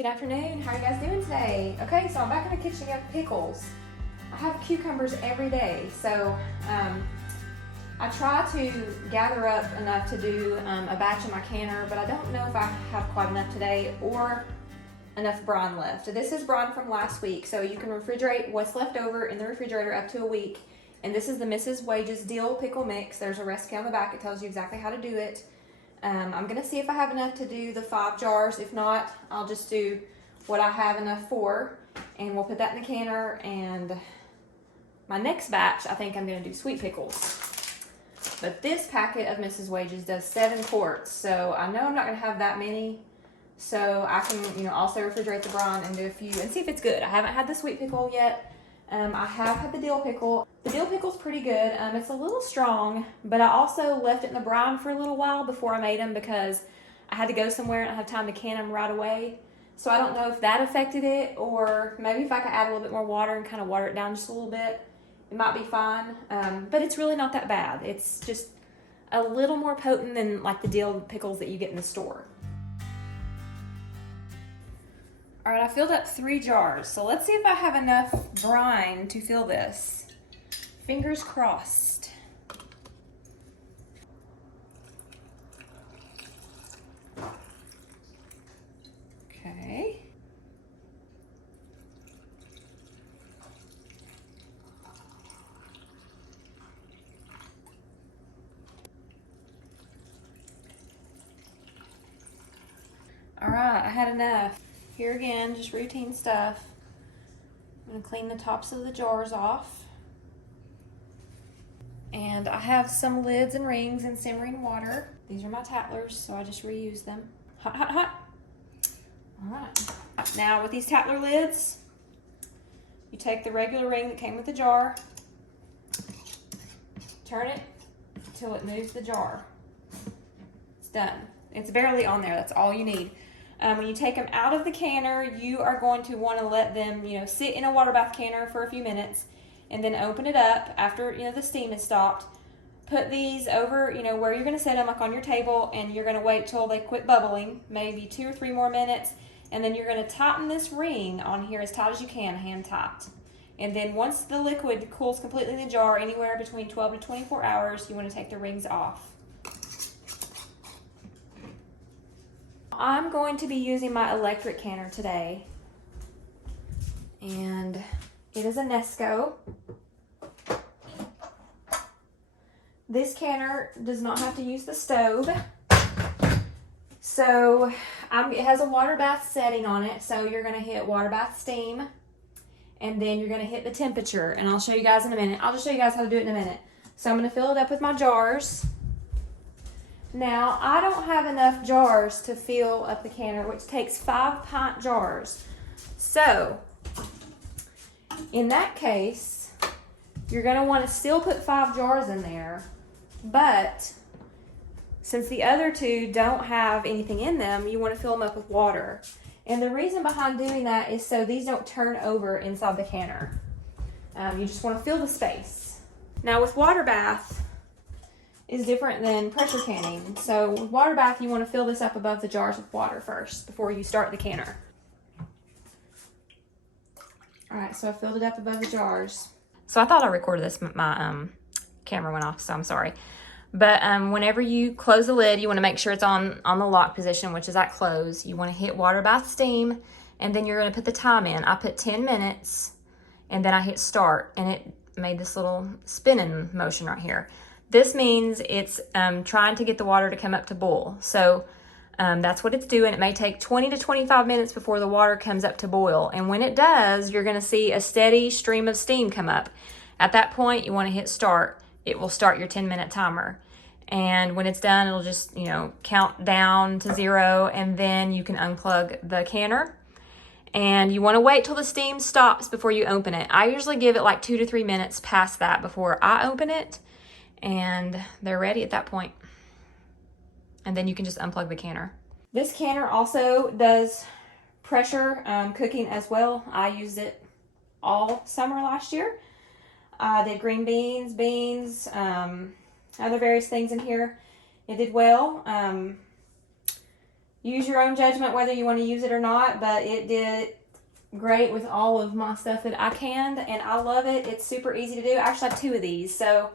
Good afternoon. How are you guys doing today? Okay, so I'm back in the kitchen again with pickles. I have cucumbers every day, so I try to gather up enough to do a batch in my canner, but I don't know if I have quite enough today or enough brine left. So this is brine from last week, so you can refrigerate what's left over in the refrigerator up to a week. And this is the Mrs. Wages dill pickle mix. There's a recipe on the back. It tells you exactly how to do it. I'm gonna see if I have enough to do the 5 jars. If not, I'll just do what I have enough for, and we'll put that in the canner. And my next batch, I think I'm gonna do sweet pickles. But this packet of Mrs. Wages does 7 quarts, so I know I'm not gonna have that many. So I can, also refrigerate the brine and do a few and see if it's good. I haven't had the sweet pickle yet. I have had the dill pickle. The dill pickle's pretty good. It's a little strong, but I also left it in the brine for a little while before I made them because I had to go somewhere and I have time to can them right away. So I don't know if that affected it, or maybe if I could add a little bit more water and kind of water it down just a little bit, it might be fine. But it's really not that bad. It's just a little more potent than like the dill pickles that you get in the store. All right, I filled up 3 jars, so let's see if I have enough brine to fill this. Fingers crossed. Okay. All right, I had enough. Here again, just routine stuff. I'm gonna clean the tops of the jars off. And I have some lids and rings in simmering water. These are my Tattlers, so I just reuse them. Hot, hot, hot. All right. Now with these Tattler lids, you take the regular ring that came with the jar, turn it until it moves the jar. It's done. It's barely on there, that's all you need. When you take them out of the canner, you are going to want to let them, sit in a water bath canner for a few minutes, and then open it up after, the steam is stopped. Put these over, where you're going to set them, like on your table, and you're going to wait till they quit bubbling, maybe 2 or 3 more minutes, and then you're going to tighten this ring on here as tight as you can, hand tight. And then once the liquid cools completely in the jar, anywhere between 12 to 24 hours, you want to take the rings off. I'm going to be using my electric canner today, and it is a Nesco. This canner does not have to use the stove, so it has a water bath setting on it, so you're going to hit water bath steam, and then you're going to hit the temperature, and I'll show you guys in a minute. I'll just show you guys how to do it in a minute. So I'm going to fill it up with my jars. Now, I don't have enough jars to fill up the canner, which takes 5-pint jars. So, in that case, you're going to want to still put 5 jars in there, but since the other 2 don't have anything in them, you want to fill them up with water. And the reason behind doing that is so these don't turn over inside the canner. You just want to fill the space. Now, with water bath, is different than pressure canning. So with water bath, you want to fill this up above the jars with water first before you start the canner. All right, so I filled it up above the jars. So I thought I recorded this, but my camera went off, so I'm sorry. But whenever you close the lid, you want to make sure it's on the lock position, which is at close. You want to hit water bath steam, and then you're going to put the time in. I put 10 minutes, and then I hit start, and it made this little spinning motion right here. This means it's trying to get the water to come up to boil. So that's what it's doing. It may take 20 to 25 minutes before the water comes up to boil. And when it does, you're gonna see a steady stream of steam come up. At that point, you wanna hit start. It will start your 10-minute timer. And when it's done, it'll just, count down to 0, and then you can unplug the canner. And you wanna wait till the steam stops before you open it. I usually give it like 2 to 3 minutes past that before I open it. And they're ready at that point. And then you can just unplug the canner. This canner also does pressure cooking as well. I used it all summer last year. I did green beans, other various things in here. It did well. use your own judgment whether you want to use it or not, but it did great with all of my stuff that I canned, and I love it. It's super easy to do. I actually have 2 of these. So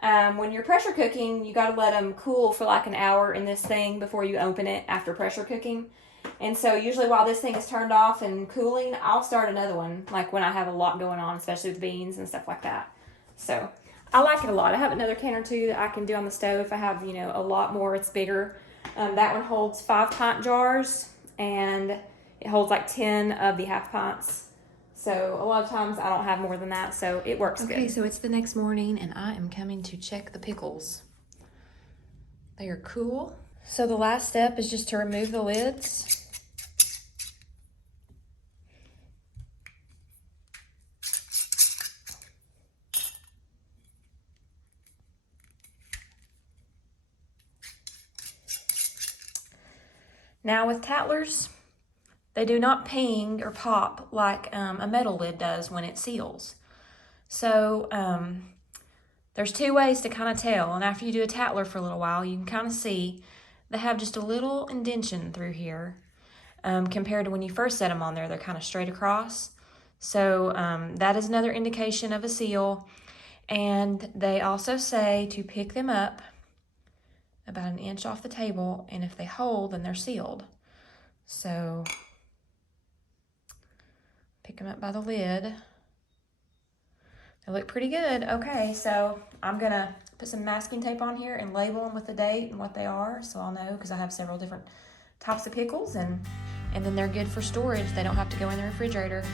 when you're pressure cooking, you got to let them cool for like an hour in this thing before you open it after pressure cooking. And so usually while this thing is turned off and cooling, I'll start another one, like when I have a lot going on, especially with beans and stuff like that. So I like it a lot. I have another can or 2 that I can do on the stove if I have, you know, a lot more. It's bigger. That one holds 5-pint jars, and it holds like 10 of the half pints. So a lot of times I don't have more than that, so it works good. Okay, so it's the next morning, and I am coming to check the pickles. They are cool. So the last step is just to remove the lids. Now with Tattlers, they do not ping or pop like a metal lid does when it seals. So there's 2 ways to kind of tell, and after you do a Tattler for a little while, you can kind of see they have just a little indentation through here compared to when you first set them on there. They're kind of straight across. So that is another indication of a seal. And they also say to pick them up about 1 inch off the table, and if they hold, then they're sealed. So pick them up by the lid. They look pretty good. Okay, so I'm gonna put some masking tape on here and label them with the date and what they are, so I'll know, because I have several different types of pickles, and then they're good for storage. They don't have to go in the refrigerator.